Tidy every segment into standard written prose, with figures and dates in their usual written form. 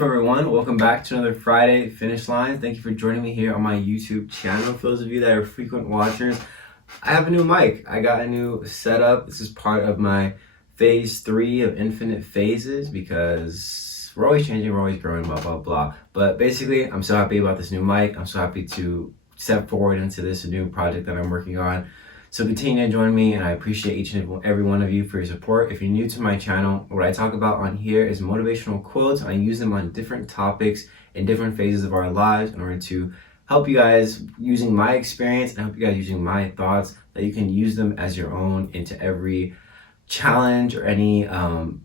up, everyone? Welcome back to another Friday Finish Line. Thank you for joining me here on my YouTube channel. For those of you that are frequent watchers, I have a new mic. I got a new setup. This is part of my phase 3 of infinite phases because we're always changing, we're always growing, blah, blah, blah. But basically, I'm so happy about this new mic. I'm so happy to step forward into this new project that I'm working on. So continue to join me, and I appreciate each and every one of you for your support. If you're new to my channel, what I talk about on here is motivational quotes. I use them on different topics in different phases of our lives in order to help you guys using my experience and help you guys using my thoughts, that you can use them as your own into every challenge or any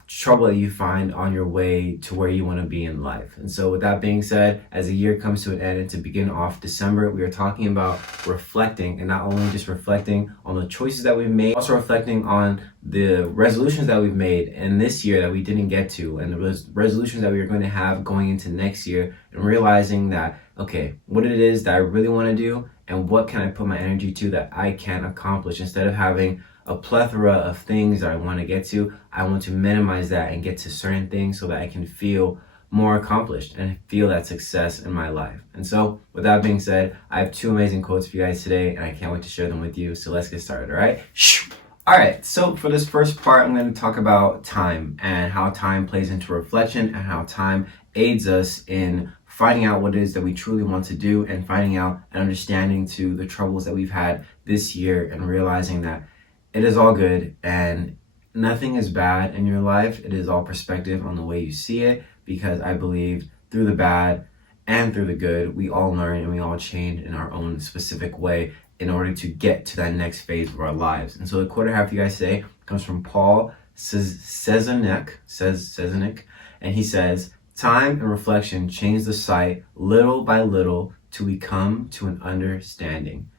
trouble that you find on your way to where you want to be in life. And so with that being said, as the year comes to an end and to begin off December, we are talking about reflecting, and not only just reflecting on the choices that we've made, also reflecting on the resolutions that we've made in this year that we didn't get to, and the resolutions that we are going to have going into next year, and realizing that, okay, what it is that I really want to do and what can I put my energy to that I can accomplish. Instead of having a plethora of things that I want to get to, I want to minimize that and get to certain things so that I can feel more accomplished and feel that success in my life. And so with that being said, I have 2 amazing quotes for you guys today, and I can't wait to share them with you. So let's get started, all right? All right, so for this first part, I'm going to talk about time and how time plays into reflection and how time aids us in finding out what it is that we truly want to do and finding out and understanding to the troubles that we've had this year and realizing that it is all good and nothing is bad in your life. It is all perspective on the way you see it, because I believe through the bad and through the good, we all learn and we all change in our own specific way in order to get to that next phase of our lives. And so the quote I have for you guys today comes from Paul Cezanek, and he says, "Time and reflection change the sight little by little till we come to an understanding."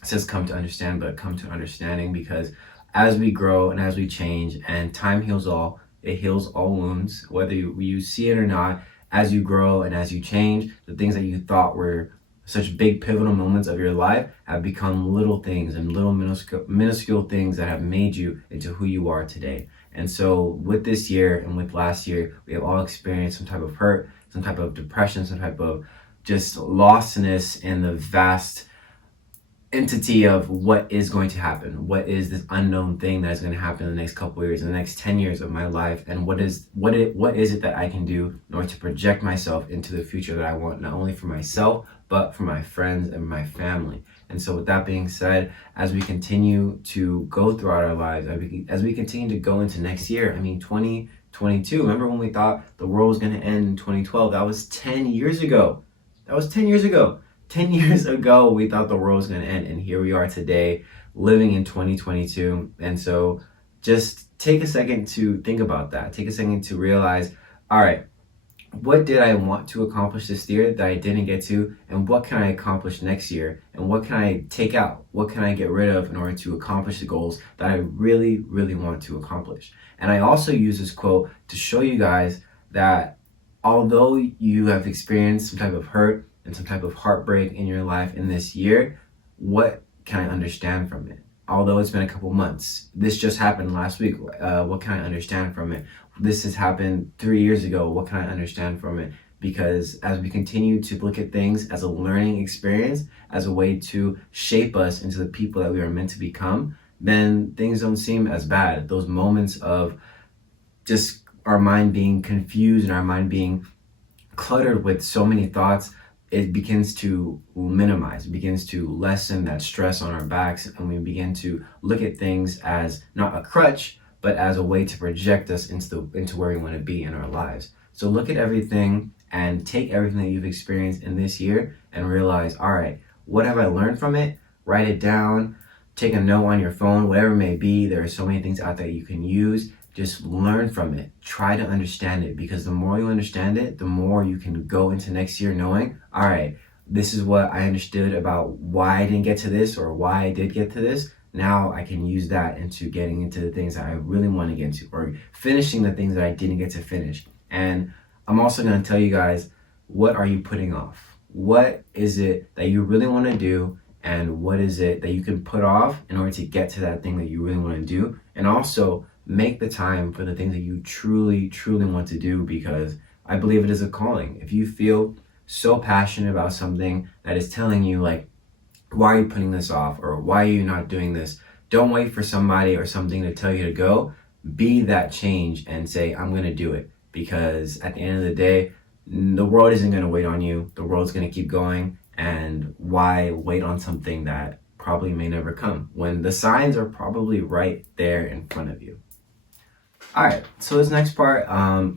It says come to understand, but come to understanding, because as we grow and as we change, and time heals all, it heals all wounds, whether you see it or not. As you grow and as you change, the things that you thought were such big pivotal moments of your life have become little things and little minuscule things that have made you into who you are today. And so with this year and with last year, we have all experienced some type of hurt, some type of depression, some type of just lostness in the vast entity of what is going to happen. What is this unknown thing that is going to happen in the next couple of years, in the next 10 years of my life, and what is it that I can do in order to project myself into the future that I want, not only for myself but for my friends and my family. And so with that being said, as we continue to go throughout our lives, as we continue to go into next year, 2022, remember when we thought the world was going to end in 2012? That was 10 years ago. 10 years ago, we thought the world was going to end, and here we are today, living in 2022. And so just take a second to think about that. Take a second to realize, all right, what did I want to accomplish this year that I didn't get to, and what can I accomplish next year, and what can I take out? What can I get rid of in order to accomplish the goals that I really, really want to accomplish? And I also use this quote to show you guys that although you have experienced some type of hurt and some type of heartbreak in your life in this year, what can I understand from it? Although it's been a couple months, this just happened last week, what can I understand from it? This has happened 3 years ago, what can I understand from it? Because as we continue to look at things as a learning experience, as a way to shape us into the people that we are meant to become, then things don't seem as bad. Those moments of just our mind being confused and our mind being cluttered with so many thoughts, it begins to minimize, it begins to lessen that stress on our backs, and we begin to look at things as not a crutch, but as a way to project us into where we want to be in our lives. So look at everything and take everything that you've experienced in this year and realize, all right, what have I learned from it? Write it down, take a note on your phone, whatever it may be. There are so many things out there you can use. Just learn from it. Try to understand it, because the more you understand it, the more you can go into next year knowing, all right, this is what I understood about why I didn't get to this or why I did get to this. Now I can use that into getting into the things that I really want to get into, or finishing the things that I didn't get to finish. And I'm also going to tell you guys, what are you putting off? What is it that you really want to do? And what is it that you can put off in order to get to that thing that you really want to do? And also make the time for the things that you truly, truly want to do, because I believe it is a calling. If you feel so passionate about something that is telling you like, why are you putting this off, or why are you not doing this? Don't wait for somebody or something to tell you to go. Be that change and say, I'm going to do it. Because at the end of the day, the world isn't going to wait on you. The world's going to keep going. And why wait on something that probably may never come when the signs are probably right there in front of you? All right, so this next part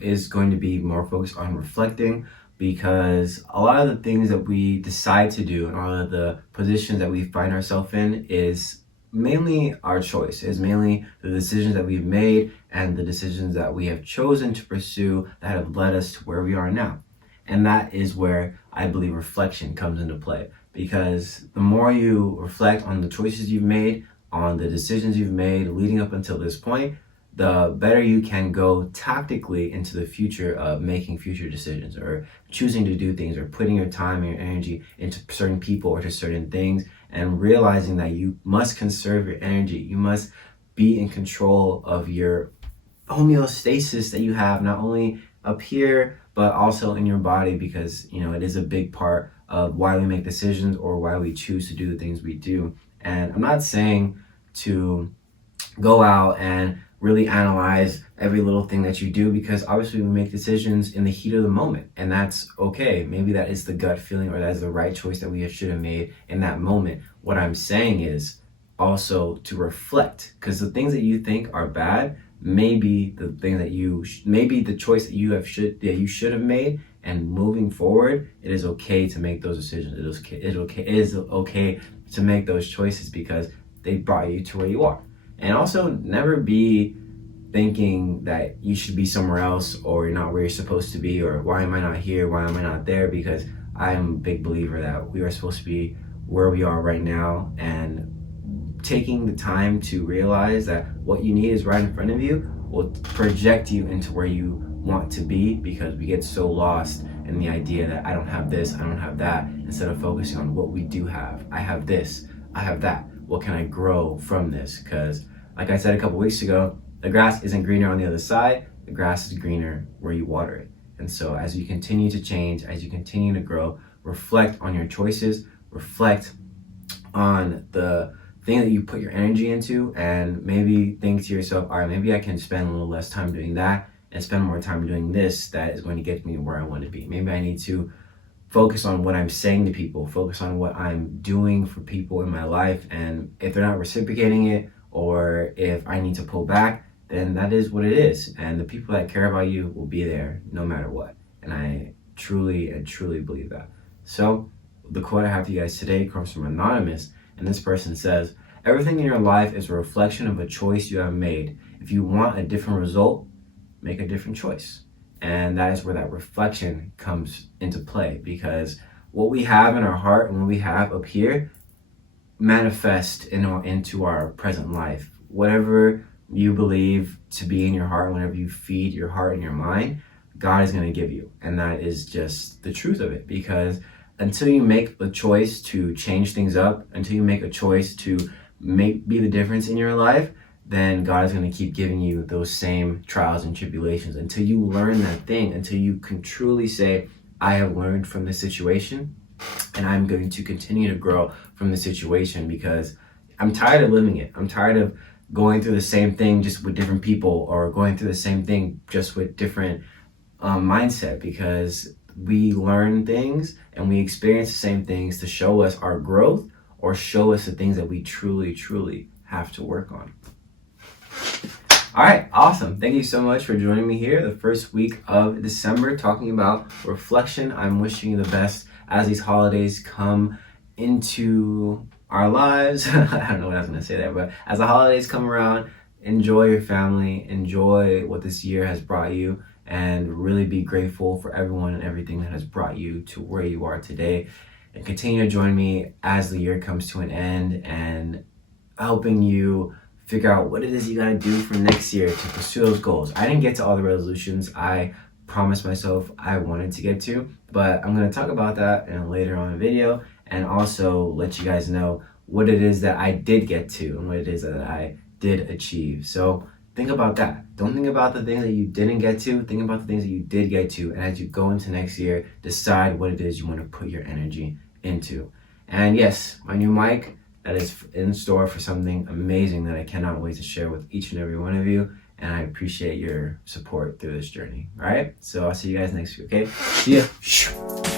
is going to be more focused on reflecting, because a lot of the things that we decide to do and all of the positions that we find ourselves in is mainly our choice, is mainly the decisions that we've made and the decisions that we have chosen to pursue that have led us to where we are now. And that is where I believe reflection comes into play, because the more you reflect on the choices you've made, on the decisions you've made leading up until this point, the better you can go tactically into the future of making future decisions, or choosing to do things, or putting your time and your energy into certain people or to certain things, and realizing that you must conserve your energy. You must be in control of your homeostasis that you have, not only up here, but also in your body, because, it is a big part of why we make decisions or why we choose to do the things we do. And I'm not saying to go out and really analyze every little thing that you do, because obviously we make decisions in the heat of the moment, and that's okay. Maybe that is the gut feeling, or that is the right choice that we should have made in that moment. What I'm saying is also to reflect, because the things that you think are bad may be the thing that maybe the choice that you should have made. And moving forward, it is okay to make those decisions. It is okay to make those choices, because they brought you to where you are. And also, never be thinking that you should be somewhere else, or you're not where you're supposed to be, or why am I not here? Why am I not there? Because I am a big believer that we are supposed to be where we are right now, and taking the time to realize that what you need is right in front of you will project you into where you want to be, because we get so lost in the idea that I don't have this, I don't have that, instead of focusing on what we do have. I have this, I have that. What can I grow from this? Because like I said a couple weeks ago, the grass isn't greener on the other side. The grass is greener where you water it. And so as you continue to change, as you continue to grow, reflect on your choices, reflect on the thing that you put your energy into, and maybe think to yourself, all right, maybe I can spend a little less time doing that and spend more time doing this that is going to get me where I want to be. Maybe I need to focus on what I'm saying to people, focus on what I'm doing for people in my life, and if they're not reciprocating it, or if I need to pull back, then that is what it is. And the people that care about you will be there no matter what. And I truly believe that. So the quote I have for you guys today comes from Anonymous, and this person says, everything in your life is a reflection of a choice you have made. If you want a different result, make a different choice. And that is where that reflection comes into play, because what we have in our heart and what we have up here manifest into our present life. Whatever you believe to be in your heart, whenever you feed your heart and your mind, God is going to give you. And that is just the truth of it, because until you make a choice to change things up, until you make a choice to be the difference in your life, then God is going to keep giving you those same trials and tribulations until you learn that thing, until you can truly say, I have learned from this situation, and I'm going to continue to grow from the situation, because I'm tired of living it. I'm tired of going through the same thing just with different people, or going through the same thing just with different mindset, because we learn things and we experience the same things to show us our growth, or show us the things that we truly have to work on. All right, awesome. Thank you so much for joining me here the first week of December, talking about reflection. I'm wishing you the best as these holidays come into our lives. I don't know what I was going to say there, but as the holidays come around, enjoy your family, enjoy what this year has brought you, and really be grateful for everyone and everything that has brought you to where you are today. And continue to join me as the year comes to an end, and helping you figure out what it is you got to do for next year to pursue those goals. I didn't get to all the resolutions I promised myself I wanted to get to, but I'm going to talk about that in a later on video, and also let you guys know what it is that I did get to and what it is that I did achieve. So think about that. Don't think about the things that you didn't get to. Think about the things that you did get to. And as you go into next year, decide what it is you want to put your energy into. And yes, my new mic, that is in store for something amazing that I cannot wait to share with each and every one of you. And I appreciate your support through this journey. All right? So I'll see you guys next week, okay? See ya.